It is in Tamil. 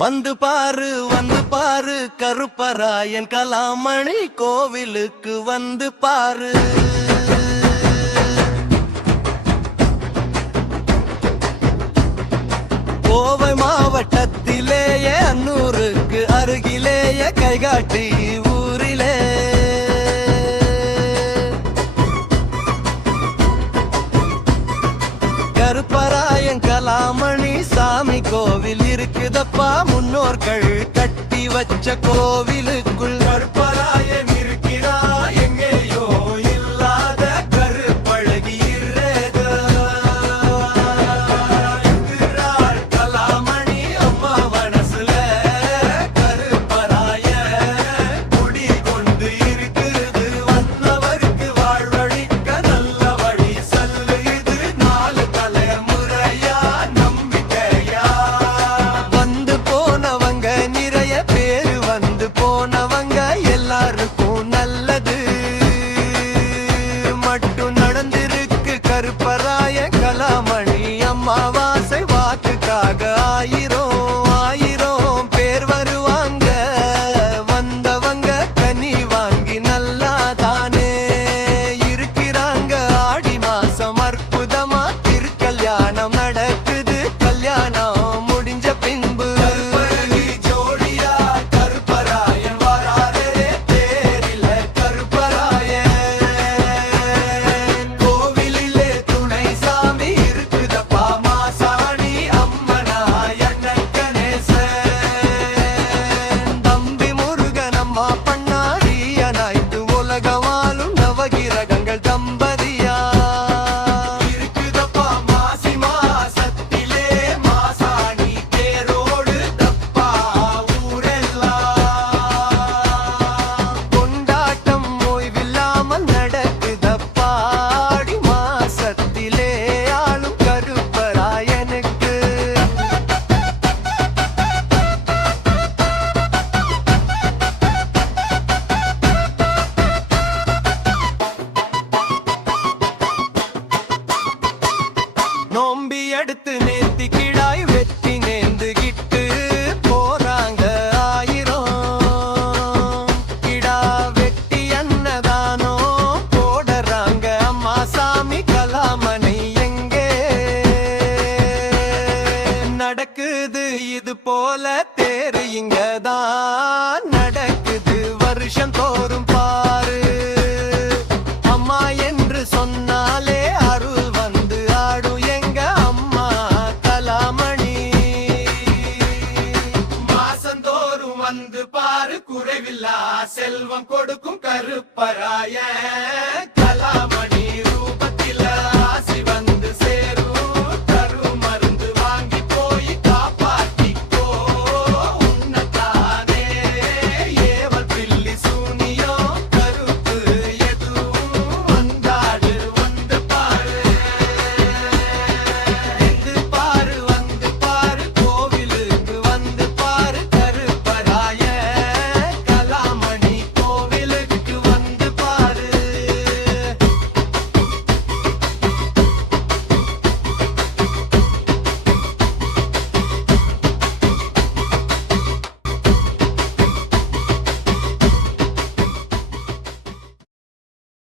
வந்து பாரு கருப்பராயன் கலாமணி கோவிலுக்கு வந்து பாரு. கோவை மாவட்டத்திலேயே அன்னூருக்கு அருகிலேயே கைகாட்டி ஊரிலே கருப்பராயன் கலாமணி சாமி கோவில் இருக்குதப்பா. முன்னோர்கள் கட்டி வச்ச கோவிலுக்குள் கருப்பராயன் இருக்கிறா. எங்கேயோ இல்லாத கருப்பழகி கலாமணி அம்மா மனசுல கருப்பராய குடி கொண்டு இருக்குது. வந்தவருக்கு வாழ்வழிக்க நல்ல வழி சொல்லுது. நாலு தலைமுறையா நம்பிக்கையா வந்து போனவங்க நிறைய பேரு. வந்து போனவங்க எல்லாருக்கும் நல்லது மட்டும் நடந்திருக்கு. கருப்பராய கலாமணி அம்மாவாசை வாக்குக்காக ஆயிரம் பேர் வருவாங்க. வந்தவங்க கனி வாங்கி நல்லா தானே இருக்கிறாங்க. ஆடி மாசம் அற்புதமா திருக்கல்யாணம் நடக்குது. கல்யாணம் முடிஞ்ச பின்பு ஜோடியா கருப்பராயன் வராரே தேரில. கருப்பராயன் கோவிலிலே துணை சாமி இருக்குதப்பா. மாசாணி அம்மனா என்ன கணேசன் தம்பி முருகன் அம்மா பண்ணாரி அனைத்து உலகமாலும் நவகிரகங்கள் தம்பதியா இருக்குதப்பா. மாசி மாசத்திலே மாசாணி தேரோடு தப்பா. ஊரெல்லாம் கொண்டாட்டம் ஓய்வில்லாமல் நடக்குதப்பா. ஆடி மாசத்திலே ஆளும் கருப்பராயனுக்கு நோம்பி எடுத்து நேர்த்தி கிடாய் வெட்டி நேர்ந்துகிட்டு போறாங்க ஆயிரம். கிடா வெட்டி அன்னதானோ போடுறாங்க. அம்மா சாமி கலாமணி எங்கே நடக்குது இது போல தேரு. இங்கதான் நடக்குது வருஷம் தோறும் பாரு. அம்மா என்று சொன்னாலே அருள் வந்து ஆடும் எங்க அம்மா கலாமணி. மாசந்தோறும் வந்து பாரு குறைவில்லா செல்வம் கொடுக்கும் கருப்பராயன்.